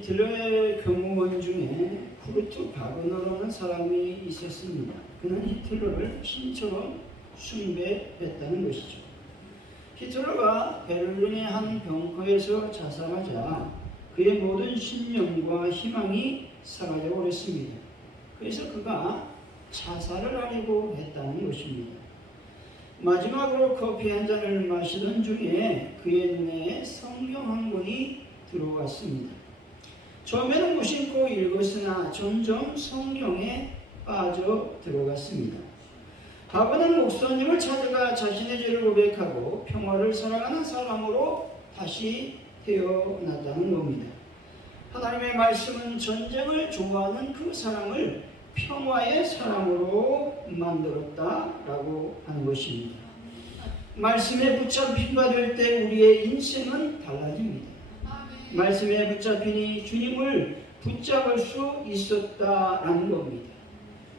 히틀러의 경호원 중에 쿠르트 바그너라는 사람이 있었습니다. 그는 히틀러를 신처럼 숭배했다는 것이죠. 히틀러가 베를린의 한 벙커에서 자살하자 그의 모든 신념과 희망이 사라져 버렸습니다. 그래서 그가 자살을 하려고 했다는 것입니다. 마지막으로 커피 한 잔을 마시던 중에 그의 눈에 성경 한 권이 들어왔습니다. 처음에는 무심코 읽었으나 점점 성경에 빠져 들어갔습니다. 바그너는 목사님을 찾아가 자신의 죄를 고백하고 평화를 사랑하는 사람으로 다시 태어났다는 겁니다. 하나님의 말씀은 전쟁을 좋아하는 그 사람을 평화의 사람으로 만들었다라고 하는 것입니다. 말씀에 붙잡힌 될 때 우리의 인생은 달라집니다. 말씀에 붙잡히니 주님을 붙잡을 수 있었다라는 겁니다.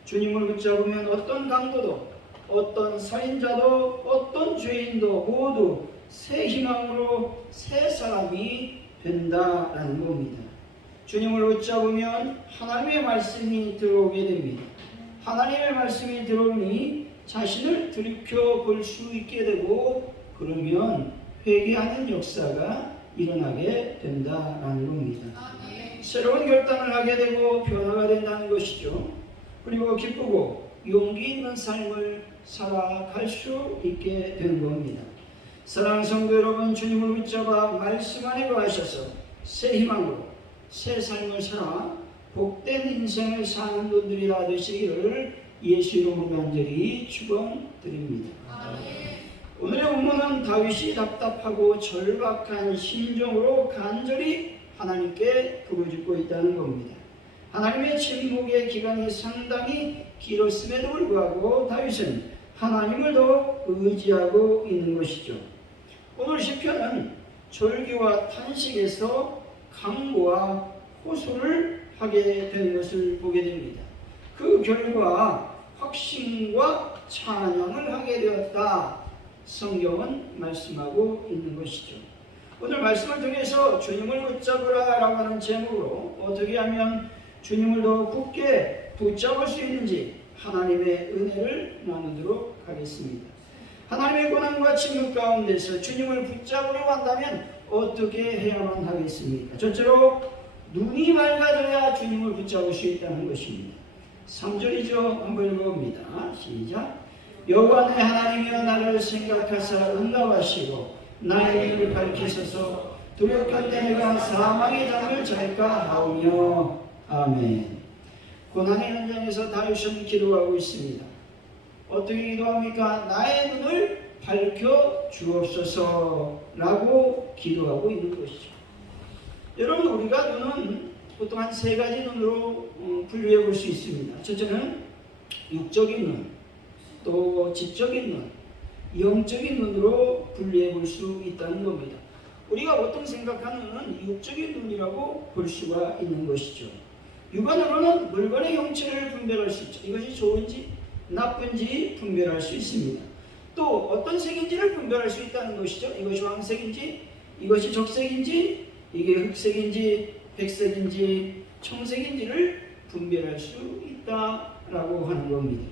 주님을 붙잡으면 어떤 강도도, 어떤 살인자도, 어떤 죄인도 모두 새 희망으로 새 사람이 된다라는 겁니다. 주님을 붙잡으면 하나님의 말씀이 들어오게 됩니다. 하나님의 말씀이 들어오니 자신을 들이켜 볼 수 있게 되고 그러면 회개하는 역사가 일어나게 된다라는 겁니다. 새로운 결단을 하게 되고 변화가 된다는 것이죠. 그리고 기쁘고 용기 있는 삶을 살아갈 수 있게 되는 겁니다. 사랑하는 성도 여러분, 주님을 붙잡아 말씀 안에 거하셔서 새 희망으로 새 삶을 살아 복된 인생을 사는 분들이 다 되시기를 예수 이름으로 간절히 축원드립니다. 오늘의 본문은 다윗이 답답하고 절박한 심정으로 간절히 하나님께 부르짖고 있다는 겁니다. 하나님의 침묵의 기간이 상당히 길었음에도 불구하고 다윗은 하나님을 더욱 의지하고 있는 것이죠. 오늘 시편은 절규와 탄식에서 강구와 호소를 하게 되는 것을 보게 됩니다. 그 결과 확신과 찬양을 하게 되었다. 성경은 말씀하고 있는 것이죠. 오늘 말씀을 통해서 주님을 붙잡으라 라고 하는 제목으로 어떻게 하면 주님을 더 굳게 붙잡을 수 있는지 하나님의 은혜를 나누도록 하겠습니다. 하나님의 고난과 침묵 가운데서 주님을 붙잡으려고 한다면 어떻게 해야만 하겠습니까? 첫째로 눈이 맑아져야 주님을 붙잡을 수 있다는 것입니다. 3절이죠. 한번 읽어봅니다. 시작. 여호와 내 하나님이여 나를 생각하사 응답하시고 나의 눈을 밝히소서. 두렵건대 내가 사망의 잠을 잘까 하오며. 아멘. 고난의 현장에서 다윗은 기도하고 있습니다. 어떻게 기도합니까? 나의 눈을 밝혀 주옵소서 라고 기도하고 있는 것이죠. 여러분, 우리가 눈은 보통 한 세 가지 눈으로 분류해 볼 수 있습니다. 첫째는 육적인 눈, 또 지적인 눈, 영적인 눈으로 분류해 볼 수 있다는 겁니다. 우리가 보통 생각하는 눈은 육적인 눈이라고 볼 수가 있는 것이죠. 육안으로는 물건의 형체를 분별할 수 있죠. 이것이 좋은지 나쁜지 분별할 수 있습니다. 또 어떤 색인지를 분별할 수 있다는 것이죠. 이것이 황색인지, 이것이 적색인지, 이게 흑색인지, 백색인지, 청색인지를 분별할 수 있다라고 하는 겁니다.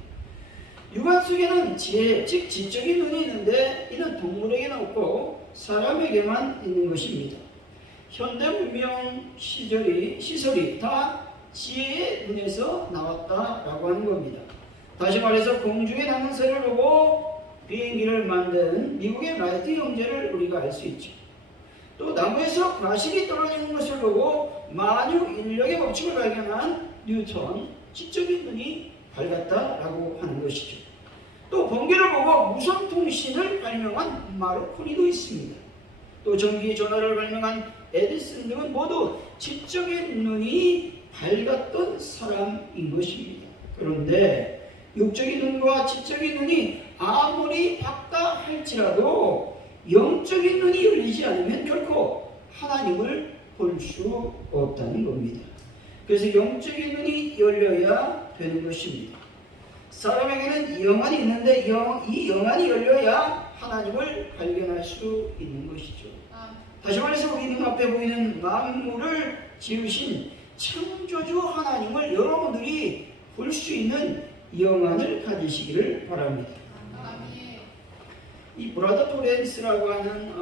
육안 속에는 즉 지적인 눈이 있는데 이는 동물에게는 없고 사람에게만 있는 것입니다. 현대 문명 시설이 다 지혜의 눈에서 나왔다라고 하는 겁니다. 다시 말해서 공중에 나는 새를 보고 비행기를 만든 미국의 라이트 형제를 우리가 알 수 있죠. 또 나무에서 과실이 떨어지는 것을 보고 만유 인력의 법칙을 발견한 뉴턴, 지적인 눈이 밝았다라고 하는 것이죠. 또 번개를 보고 무선 통신을 발명한 마르코니도 있습니다. 또 전기 전화를 발명한 에디슨 등은 모두 지적인 눈이 밝았던 사람인 것입니다. 그런데 육적인 눈과 지적인 눈이 아무리 밝다 할지라도 영적인 눈이 열리지 않으면 결코 하나님을 볼 수 없다는 겁니다. 그래서 영적인 눈이 열려야 되는 것입니다. 사람에게는 영안이 있는데 이 영안이 열려야 하나님을 발견할 수 있는 것이죠. 다시 말해서 우리 눈앞에 보이는 만물을 지으신 창조주 하나님을 여러분들이 볼 수 있는 영안을 가지시기를 바랍니다. 이 브라더 토렌스라고 하는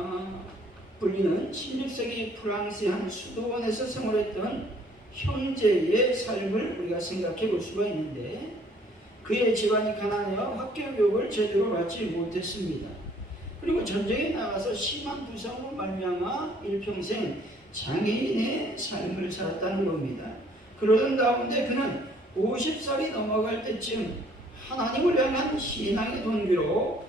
불리는 16세기 프랑스의 한 수도원에서 생활했던 형제의 삶을 우리가 생각해 볼 수가 있는데, 그의 집안이 가난하여 학교 교육을 제대로 받지 못했습니다. 그리고 전쟁에 나가서 심한 부상으로 말미암아 일평생 장애인의 삶을 살았다는 겁니다. 그러던 가운데 그는 50살이 넘어갈 때쯤 하나님을 향한 신앙의 동기로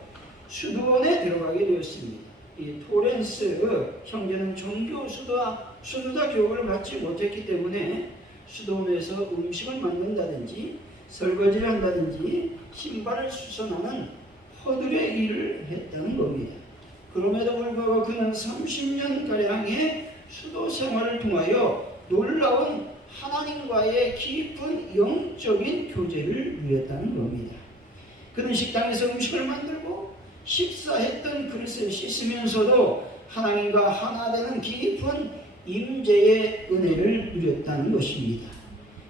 수도원에 들어가게 되었습니다. 이 토렌스 형제는 종교 수도자 교육을 받지 못했기 때문에 수도원에서 음식을 만든다든지 설거지를 한다든지 신발을 수선하는 허들의 일을 했다는 겁니다. 그럼에도 불구하고 그는 30년가량의 수도 생활을 통하여 놀라운 하나님과의 깊은 영적인 교제를 누렸다는 겁니다. 그는 식당에서 음식을 만들고 식사했던 그릇을 씻으면서도 하나님과 하나 되는 깊은 임재의 은혜를 누렸다는 것입니다.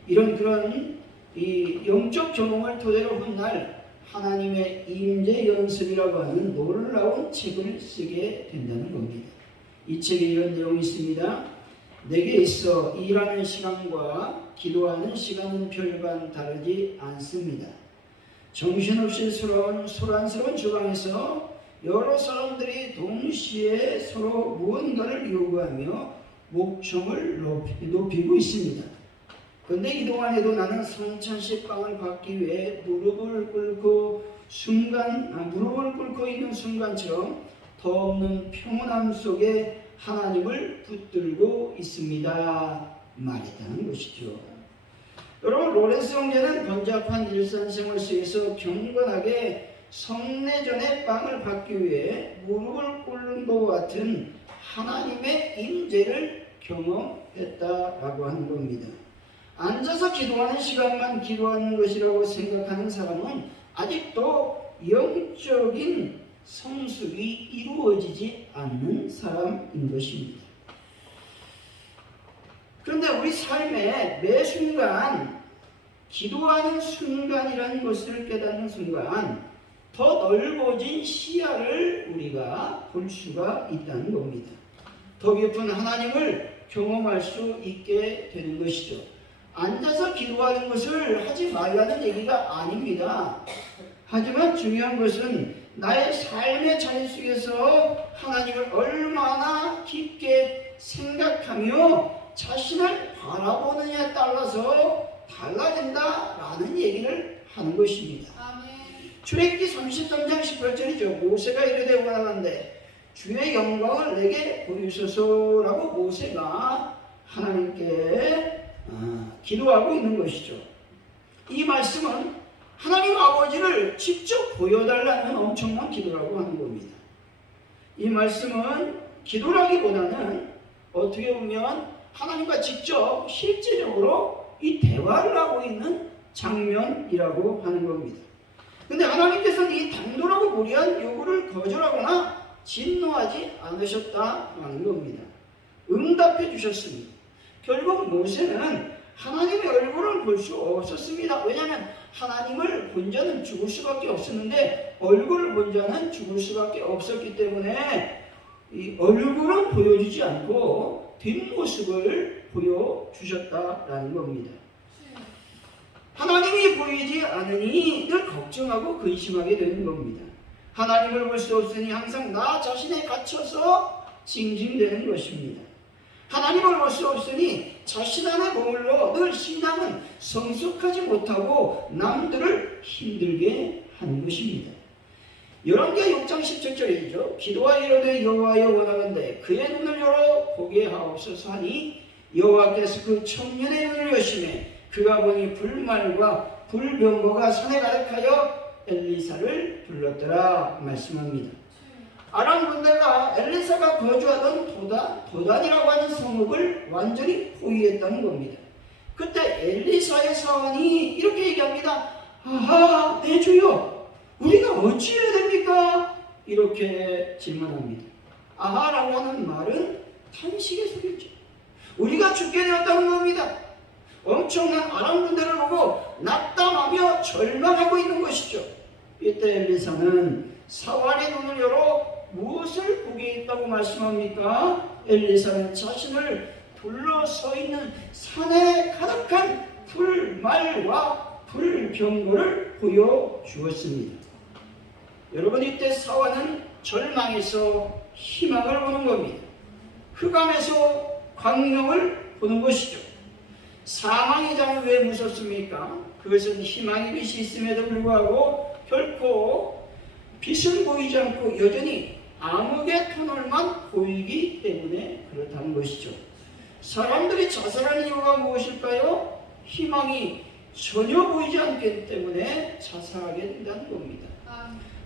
그런 이 영적 경험을 토대로 훗날 하나님의 임재 연습이라고 하는 놀라운 책을 쓰게 된다는 겁니다. 이 책에 이런 내용이 있습니다. 내게 있어 일하는 시간과 기도하는 시간은 별반 다르지 않습니다. 정신없이 소란스러운 주방에서 여러 사람들이 동시에 서로 무언가를 요구하며 목청을 높이고 있습니다. 그런데 이동안에도 나는 성찬식 빵을 받기 위해 무릎을 꿇고 있는 순간처럼 더 없는 평온함 속에 하나님을 붙들고 있습니다 말했다는 것이죠. 여러분, 로렌스 형제는 번잡한 일상생활 속에서 경건하게 성례전의 빵을 받기 위해 무릎을 꿇는 것 같은 하나님의 임재를 경험했다라고 하는 겁니다. 앉아서 기도하는 시간만 기도하는 것이라고 생각하는 사람은 아직도 영적인 성숙이 이루어지지 않는 사람인 것입니다. 그런데 우리 삶의 매 순간 기도하는 순간이라는 것을 깨닫는 순간 더 넓어진 시야를 우리가 볼 수가 있다는 겁니다. 더 깊은 하나님을 경험할 수 있게 되는 것이죠. 앉아서 기도하는 것을 하지 말라는 얘기가 아닙니다. 하지만 중요한 것은 나의 삶의 자리 속에서 하나님을 얼마나 깊게 생각하며 자신을 바라보느냐에 따라서 달라진다라는 얘기를 하는 것입니다. 출애굽기 33장 18절이죠. 모세가 이르되 원하는데 주의 영광을 내게 보이소서라고 모세가 하나님께 기도하고 있는 것이죠. 이 말씀은 하나님 아버지를 직접 보여달라는 엄청난 기도라고 하는 겁니다. 이 말씀은 기도라기보다는 어떻게 보면 하나님과 직접 실제적으로 이 대화를 하고 있는 장면이라고 하는 겁니다. 근데 하나님께서는 이 당돌하고 무리한 요구를 거절하거나 진노하지 않으셨다는 겁니다. 응답해 주셨습니다. 결국 모세는 하나님의 얼굴을 볼 수 없었습니다. 왜냐하면 하나님을 본 자는 죽을 수밖에 없었는데 얼굴을 본 자는 죽을 수밖에 없었기 때문에 이 얼굴은 보여주지 않고 뒷모습을 보여주셨다라는 겁니다. 하나님이 보이지 않으니 늘 걱정하고 근심하게 되는 겁니다. 하나님을 볼 수 없으니 항상 나 자신에 갇혀서 징징대는 것입니다. 하나님을 볼 수 없으니 자신 안에 머물러 늘 신앙은 성숙하지 못하고 남들을 힘들게 하는 것입니다. 열왕기하 6장 17절이죠. 기도하 이르되 여호와여 원하건대 그의 눈을 열어 보게 하옵소서 하니 여호와께서 그 청년의 눈을 여시매 그가 보니 불말과 불병거가 산에 가득하여 엘리사를 불렀더라 말씀합니다. 아람 군대가 엘리사가 거주하던 도단이라고 하는 성읍을 완전히 포위했다는 겁니다. 그때 엘리사의 사원이 이렇게 얘기합니다. 아하, 내 주여, 우리가 어찌해야 됩니까? 이렇게 질문합니다. 아하라고 하는 말은 탄식의 소리죠. 우리가 죽게 되었다는 겁니다. 엄청난 아람 군대를 보고 낙담하며 절망하고 있는 것이죠. 이때 엘리사는 사환의 눈을 열어 무엇을 보게 있다고 말씀합니까? 엘리사는 자신을 둘러서 있는 산에 가득한 불말과 불병거를 보여주었습니다. 여러분, 이때 사환은 절망에서 희망을 보는 겁니다. 흑암에서 광명을 보는 것이죠. 사망의 장이 왜 무섭습니까? 그것은 희망의 빛이 있음에도 불구하고 결코 빛은 보이지 않고 여전히 암흑의 터널만 보이기 때문에 그렇다는 것이죠. 사람들이 자살하는 이유가 무엇일까요? 희망이 전혀 보이지 않기 때문에 자살하게 된다는 겁니다.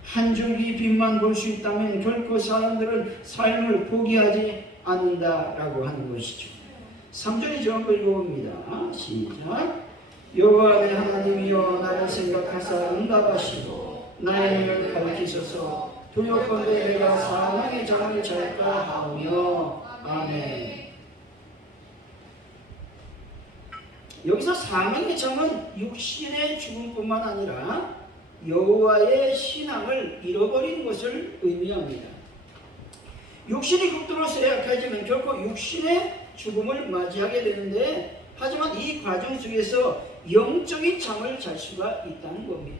한 줄기 빛만 볼 수 있다면 결코 사람들은 삶을 포기하지 않는다라고 하는 것이죠. 3절이 전부 읽어봅니다. 시작. 여호와 내 하나님이여 나를 생각하사 응답하시고 나의 눈을 가리키소서. 두렵건대 내가 사망의 장을 잘까 하오며. 아멘. 여기서 사망의 장은 육신의 죽음뿐만 아니라 여호와의 신앙을 잃어버린 것을 의미합니다. 육신이 극도로 쇠약해지면 결코 육신의 죽음을 맞이하게 되는데, 하지만 이 과정 속에서 영적인 잠을 잘 수가 있다는 겁니다.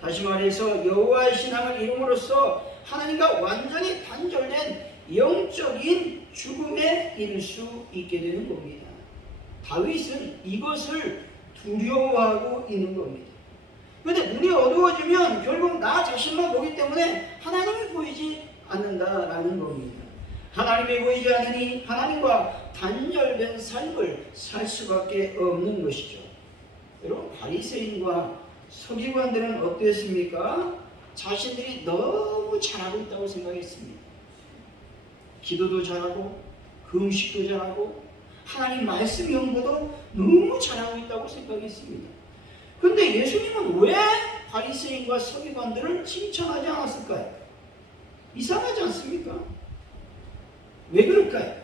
다시 말해서 여호와의 신앙을 잃음으로써 하나님과 완전히 단절된 영적인 죽음에 이를 수 있게 되는 겁니다. 다윗은 이것을 두려워하고 있는 겁니다. 그런데 눈이 어두워지면 결국 나 자신만 보기 때문에 하나님이 보이지 않는다라는 겁니다. 하나님이 보이지 않으니 하나님과 단절된 삶을 살 수밖에 없는 것이죠. 여러분, 바리새인과 서기관들은 어땠습니까? 자신들이 너무 잘하고 있다고 생각했습니다. 기도도 잘하고 금식도 잘하고 하나님 말씀 연구도 너무 잘하고 있다고 생각했습니다. 그런데 예수님은 왜 바리새인과 서기관들을 칭찬하지 않았을까요? 이상하지 않습니까? 왜 그럴까요?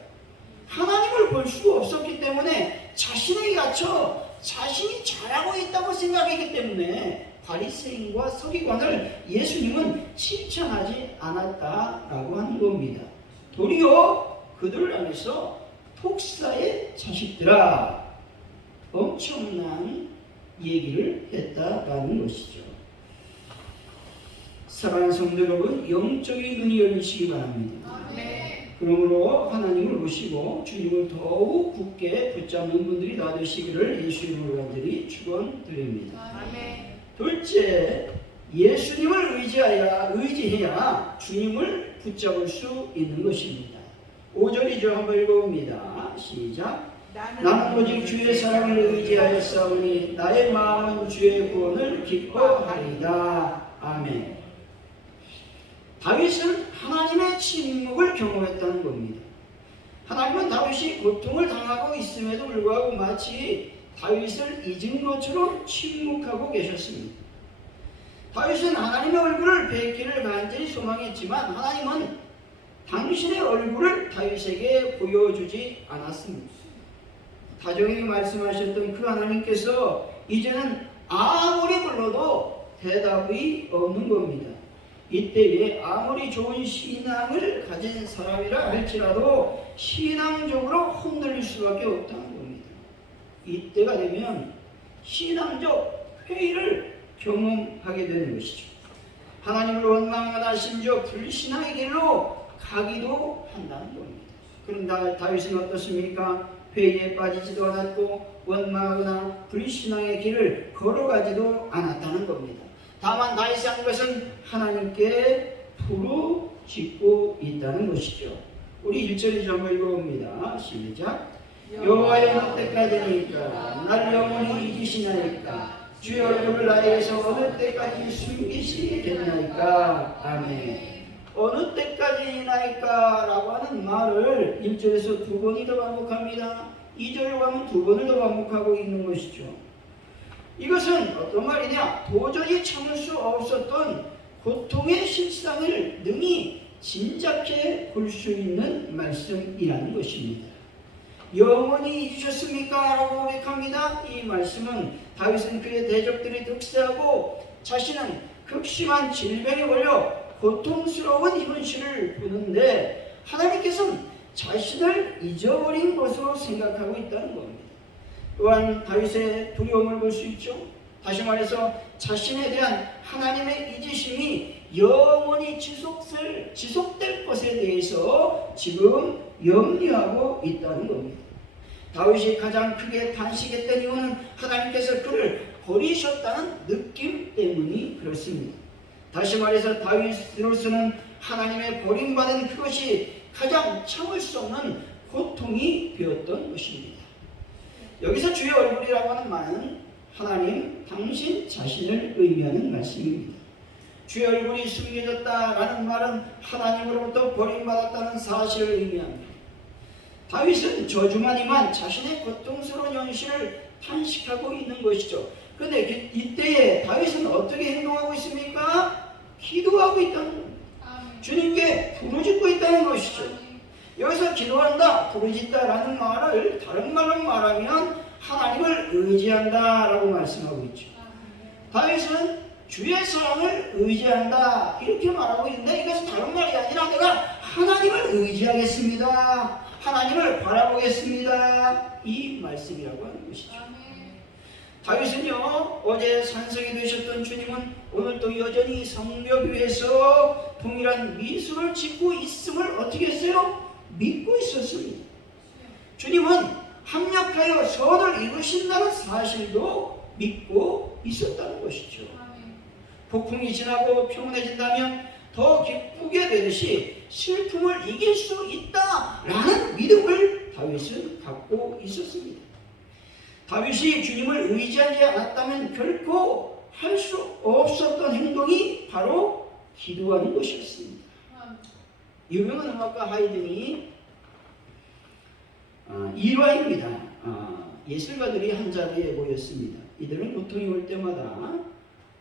하나님을 볼 수가 없었기 때문에 자신에게 갇혀 자신이 잘하고 있다고 생각했기 때문에 바리새인과 서기관을 예수님은 칭찬하지 않았다라고 하는 겁니다. 도리어 그들을 향해서 독사의 자식들아, 엄청난 얘기를 했다라는 것이죠. 사랑하는 성도 여러분, 영적인 눈이 열리시기 바랍니다. 그러므로 하나님을 보시고 주님을 더욱 굳게 붙잡는 분들이 다 되시기를 예수 이름으로 간절히 축원드립니다. 둘째, 예수님을 의지해야 주님을 붙잡을 수 있는 것입니다. 5절이죠. 한번 읽어봅니다. 시작. 나는 오직 주의 사랑을 의지하였사오니 나의 마음은 주의 구원을 기뻐하리이다. 아멘. 다윗은 하나님의 침묵을 경험했다는 겁니다. 하나님은 다윗이 고통을 당하고 있음에도 불구하고 마치 다윗을 잊은 것처럼 침묵하고 계셨습니다. 다윗은 하나님의 얼굴을 뵙기를 간절히 소망했지만 하나님은 당신의 얼굴을 다윗에게 보여주지 않았습니다. 다정하게 말씀하셨던 그 하나님께서 이제는 아무리 불러도 대답이 없는 겁니다. 이때에 아무리 좋은 신앙을 가진 사람이라 할지라도 신앙적으로 흔들릴 수밖에 없다는 겁니다. 이때가 되면 신앙적 회의를 경험하게 되는 것이죠. 하나님을 원망하다 심지어 불신앙의 길로 가기도 한다는 겁니다. 그럼 다윗은 어떻습니까? 회의에 빠지지도 않았고 원망하거나 불신앙의 길을 걸어가지도 않았다는 겁니다. 다만 다윗이 한 것은 하나님께 부르짖고 있다는 것이죠. 우리 1절이 한번 읽어봅니다. 시작. 여호와여 어느 때까지니까 나를 영원히 잊으시나이까 주의 얼굴을 나에게서 어느 때까지 숨기시겠나이까. 아멘. 어느 때까지나이까 라고 하는 말을 1절에서 두 번이 더 반복합니다. 2절로 가면 두 번을 더 반복하고 있는 것이죠. 이것은 어떤 말이냐? 도저히 참을 수 없었던 고통의 실상을 능히 짐작해 볼 수 있는 말씀이라는 것입니다. 영원히 이루셨습니까? 라고 고백합니다. 이 말씀은 다윗은 그의 대적들이 득세하고 자신은 극심한 질병에 걸려 고통스러운 현실을 보는데 하나님께서는 자신을 잊어버린 것으로 생각하고 있다는 겁니다. 또한 다윗의 두려움을 볼 수 있죠. 다시 말해서 자신에 대한 하나님의 잊으심이 영원히 지속될 것에 대해서 지금 염려하고 있다는 겁니다. 다윗이 가장 크게 단식했던 이유는 하나님께서 그를 버리셨다는 느낌 때문이 그렇습니다. 다시 말해서 다윗으로서는 하나님의 버림받은 그것이 가장 참을 수 없는 고통이 되었던 것입니다. 여기서 주의 얼굴이라고 하는 말은 하나님 당신 자신을 의미하는 말씀입니다. 주의 얼굴이 숨겨졌다라는 말은 하나님으로부터 버림받았다는 사실을 의미합니다. 다윗은 저주만이만 자신의 고통스러운 현실을 탄식하고 있는 것이죠. 그런데 이때에 다윗은 어떻게 행동하고 있습니까? 기도하고 있다는 겁니다. 주님께 부르짖고 있다는 것이죠. 여기서 기도한다, 부르짖다라는 말을 다른 말로 말하면 하나님을 의지한다라고 말씀하고 있죠. 다윗은 주의 사랑을 의지한다 이렇게 말하고 있는데 이것은 다른 말이 아니라 내가 하나님을 의지하겠습니다. 하나님을 바라보겠습니다. 이 말씀이라고 하는 것이죠. 다윗은요, 어제 산성이 되셨던 주님은 오늘도 여전히 성벽 위에서 동일한 미술을 짓고 있음을 어떻게 했어요? 믿고 있었습니다. 주님은 합력하여 선을 이루신다는 사실도 믿고 있었다는 것이죠. 폭풍이 지나고 평온해진다면 더 기쁘게 되듯이 슬픔을 이길 수 있다라는 믿음을 다윗은 갖고 있었습니다. 다윗이 주님을 의지하지 않았다면 결코 할 수 없었던 행동이 바로 기도하는 것이었습니다. 유명한 음악가 하이든이 일화입니다. 예술가들이 한 자리에 모였습니다. 이들은 고통이 올 때마다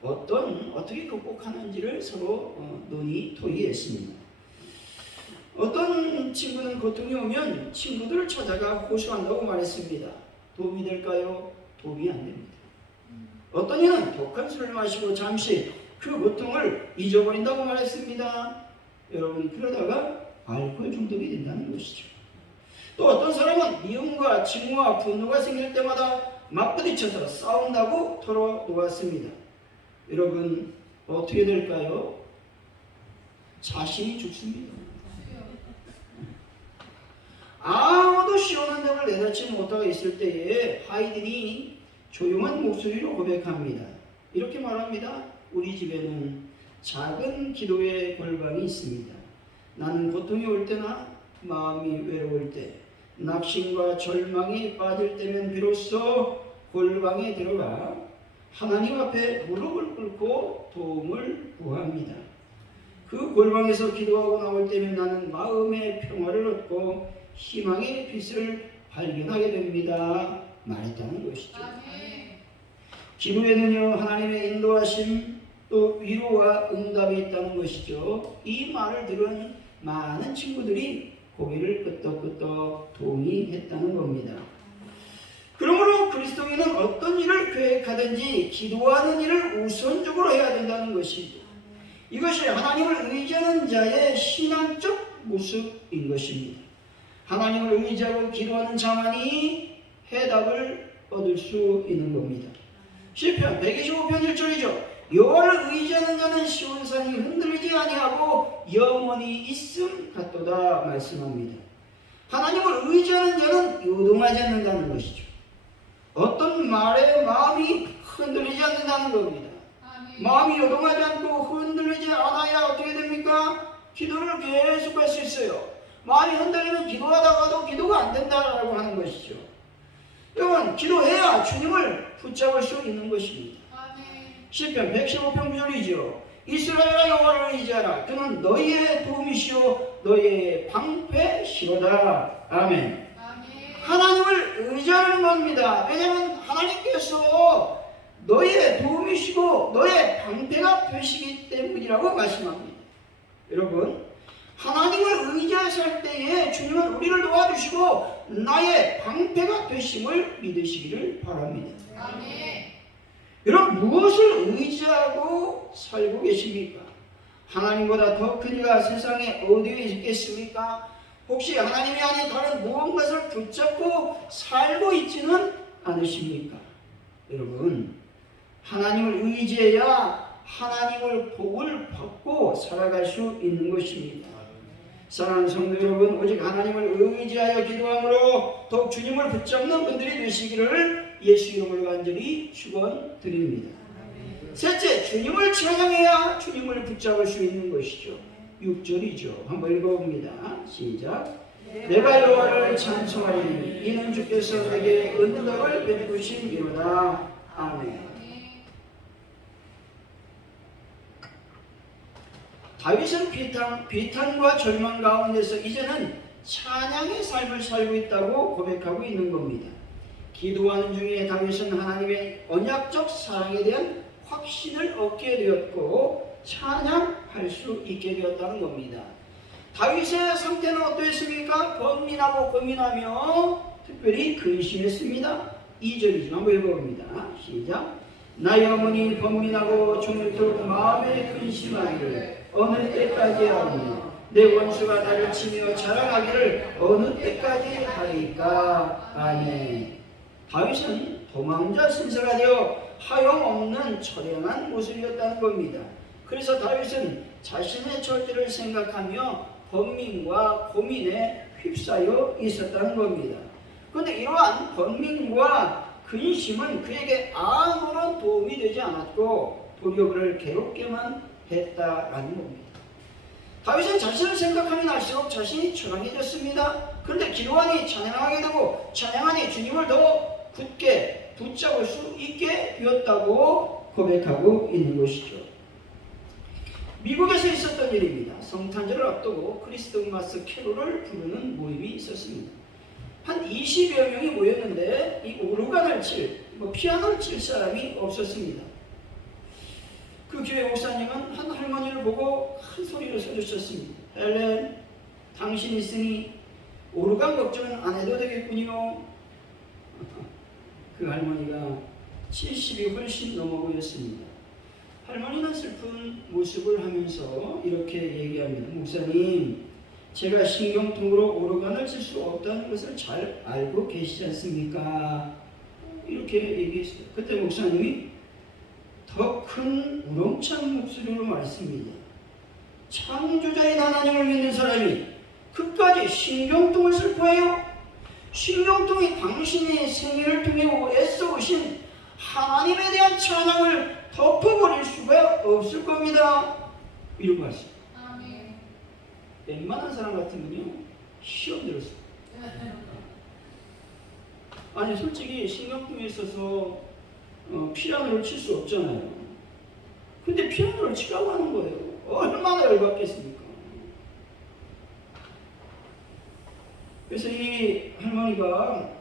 어떻게 극복하는지를 서로 논의토의했습니다. 어떤 친구는 고통이 오면 친구들을 찾아가 호소한다고 말했습니다. 도움이 될까요? 도움이 안 됩니다. 어떤 이는 독한 술을 마시고 잠시 그 고통을 잊어버린다고 말했습니다. 여러분, 그러다가 알코올 중독이 된다는 것이죠. 또 어떤 사람은 미움과 증오와 분노가 생길 때마다 맞부딪혀서 싸운다고 털어놓았습니다. 여러분, 어떻게 될까요? 자신이 죽습니다. 아무도 시원한 답을 내놓지 못하고 있을 때에 하이든이 조용한 목소리로 고백합니다. 이렇게 말합니다. 우리 집에는 작은 기도의 골방이 있습니다. 나는 고통이 올 때나 마음이 외로울 때, 낙심과 절망에 빠질 때면 비로소 골방에 들어가 하나님 앞에 무릎을 꿇고 도움을 구합니다. 그 골방에서 기도하고 나올 때면 나는 마음의 평화를 얻고 희망의 빛을 발견하게 됩니다. 말했다는 것이죠. 기도에는요, 하나님의 인도하심 또 위로와 응답이 있다는 것이죠. 이 말을 들은 많은 친구들이 고개를 끄덕끄덕 동의했다는 겁니다. 그러므로 그리스도인은 어떤 일을 계획하든지 기도하는 일을 우선적으로 해야 된다는 것이죠. 이것이 하나님을 의지하는 자의 신앙적 모습인 것입니다. 하나님을 의지하고 기도하는 자만이 해답을 얻을 수 있는 겁니다. 시편 125편 1절이죠. 여호와를 의지하는 자는 시온산이 흔들리지 아니하고 영원히 있음 같도다 말씀합니다. 하나님을 의지하는 자는 요동하지 않는다는 것이죠. 어떤 말에 마음이 흔들리지 않는다는 겁니다. 마음이 요동하지 않고 흔들리지 않아야 어떻게 됩니까? 기도를 계속할 수 있어요. 마음이 흔들리면 기도하다가도 기도가 안 된다라고 하는 것이죠. 여러분, 기도해야 주님을 붙잡을 수 있는 것입니다. 시편 115편 9절이죠. 이스라엘아 여호와를 의지하라. 그는 너희의 도움이시오 너희의 방패시로다. 아멘. 하나님을 의지하는 겁니다. 왜냐하면 하나님께서 너희의 도움이시고 너의 방패가 되시기 때문이라고 말씀합니다. 여러분, 하나님을 의지할 때에 주님은 우리를 도와주시고 나의 방패가 되심을 믿으시기를 바랍니다. 아멘. 여러분, 무엇을 의지하고 살고 계십니까? 하나님보다 더 큰 이가 세상에 어디에 있겠습니까? 혹시 하나님이 아닌 다른 무언가를 붙잡고 살고 있지는 않으십니까? 여러분, 하나님을 의지해야 하나님을 복을 받고 살아갈 수 있는 것입니다. 사랑하는 성도 여러분, 오직 하나님을 의지하여 기도함으로 더욱 주님을 붙잡는 분들이 되시기를 예수 이름으로 간절히 축원드립니다. 셋째, 주님을 찬양해야 주님을 붙잡을 수 있는 것이죠. 6절이죠. 한번 읽어봅니다. 시작. 내가 여호와를 찬송하리니 이는 주께서 내게 은덕을 베푸심이로다. 아멘. 다윗은 비탄과 절망 가운데서 이제는 찬양의 삶을 살고 있다고 고백하고 있는 겁니다. 기도하는 중에 다윗은 하나님의 언약적 사랑에 대한 확신을 얻게 되었고 찬양할 수 있게 되었다는 겁니다. 다윗의 상태는 어떠했습니까? 번민하고 고민하며 특별히 근심했습니다. 2절이죠. 한번 읽어봅니다. 시작. 나의 영혼이 번민하고 종일토록 마음에 근심하기를 어느 때까지 하오며 내 원수가 나를 치며 자랑하기를 어느 때까지 하리까. 아멘. 다윗은 도망자 신세가 되어 하염없는 처량한 모습이었다는 겁니다. 그래서 다윗은 자신의 처지를 생각하며 번민과 고민에 휩싸여 있었다는 겁니다. 그런데 이러한 번민과 근심은 그에게 아무런 도움이 되지 않았고 도리어 그를 괴롭게만 했다라는 겁니다. 다윗은 자신을 생각하면 할수록 자신이 처량해졌습니다. 그런데 기도하니 찬양하게 되고 찬양하니 주님을 더 굳게 붙잡을 수 있게 되었다고 고백하고 있는 것이죠. 미국에서 있었던 일입니다. 성탄절을 앞두고 크리스마스 캐롤을 부르는 모임이 있었습니다. 한 20여 명이 모였는데 이 오르간을 피아노를 칠 사람이 없었습니다. 그 교회 목사님은 한 할머니를 보고 큰 소리로 소리쳤습니다. 헬렌, 당신 있으니 오르간 걱정은 안 해도 되겠군요. 그 할머니가 70이 훨씬 넘어 보였습니다. 할머니는 슬픈 모습을 하면서 이렇게 얘기합니다. 목사님, 제가 신경통으로 오르간을 칠 수 없다는 것을 잘 알고 계시지 않습니까? 이렇게 얘기했어요. 그때 목사님이 더 큰 우렁찬 목소리로 말했습니다. 창조자인 하나님을 믿는 사람이 그까지 신경통을 슬퍼해요? 신경통이 당신의 생애를 통해 애써오신 하나님에 대한 찬양을 덮어버릴 수가 없을 겁니다. 이런 말씀. 아멘. 웬만한 사람 같으면요 시험 들었어요. 아니 솔직히 신경통에 있어서 피아노를 칠 수 없잖아요. 근데 피아노를 치라고 하는 거예요. 얼마나 열받겠습니까? 그래서 이 할머니가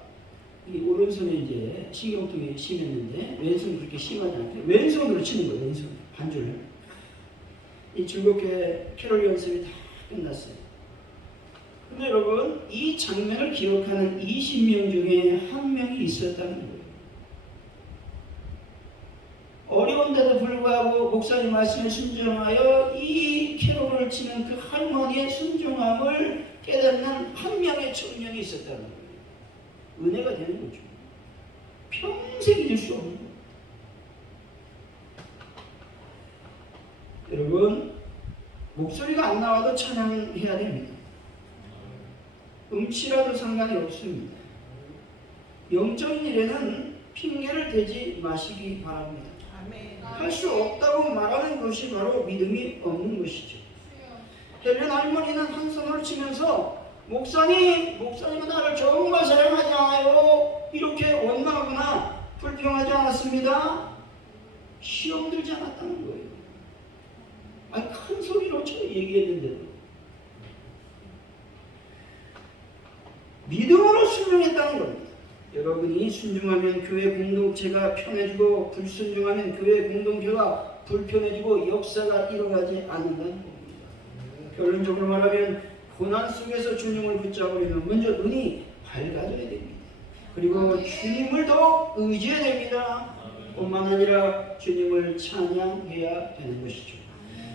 이 오른손에 이제 신경통이 심했는데 왼손은 그렇게 심하지 않고 왼손으로 치는 거예요. 왼손 반주를. 이 즐겁게 캐롤 연습이 다 끝났어요. 근데 여러분, 이 장면을 기록하는 20명 중에 한 명이 있었다는 거예요. 어려운데도 불구하고 목사님 말씀에 순종하여 이 캐롤을 치는 그 할머니의 순종함을 깨닫는 한 명의 청년이 있었다는 거예요. 은혜가 되는 거죠. 평생 잊을 수 없는 거예요. 여러분, 목소리가 안 나와도 찬양해야 됩니다. 음치라도 상관이 없습니다. 영적인 일에는 핑계를 대지 마시기 바랍니다. 할 수 없다고 말하는 것이 바로 믿음이 없는 것이죠. 헬렌 할머니는 한 손을 치면서 목사님은 나를 정말 사랑하지 않아요. 이렇게 원망하거나 불평하지 않았습니다. 시험 들지 않았다는 거예요. 아니 큰 소리로 얘기했는데도 믿음으로 순종했다는 겁니다. 여러분이 순종하면 교회 공동체가 편해지고 불순종하면 교회 공동체가 불편해지고 역사가 일어나지 않는다는 겁니다. 결론적으로 말하면 고난 속에서 주님을 붙잡으려면 먼저 눈이 밝아져야 됩니다. 그리고 주님을 더 의지해야 됩니다. 뿐만 아니라 주님을 찬양해야 되는 것이죠.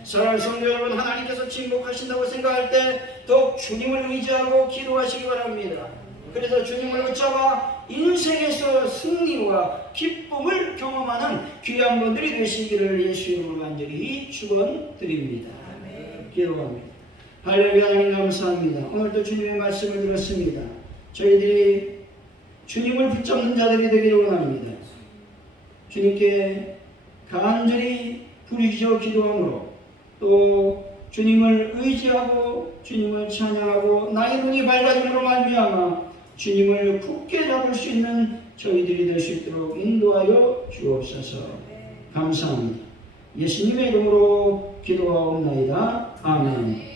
사랑하는 성도 여러분, 하나님께서 침묵하신다고 생각할 때 더욱 주님을 의지하고 기도하시기 바랍니다. 그래서 주님을 붙잡아 인생에서 승리와 기쁨을 경험하는 귀한 분들이 되시기를 예수 이름으로 간절히 축원드립니다. 기도합니다. 할렐루야. 하나님 감사합니다. 오늘도 주님의 말씀을 들었습니다. 저희들이 주님을 붙잡는 자들이 되기를 원합니다. 주님께 간절히 부르짖어 기도함으로 또 주님을 의지하고 주님을 찬양하고 나의 눈이 밝아짐으로 말미암아 주님을 굳게 잡을 수 있는 저희들이 될 수 있도록 인도하여 주옵소서. 감사합니다. 예수님의 이름으로 기도하옵나이다. 아멘.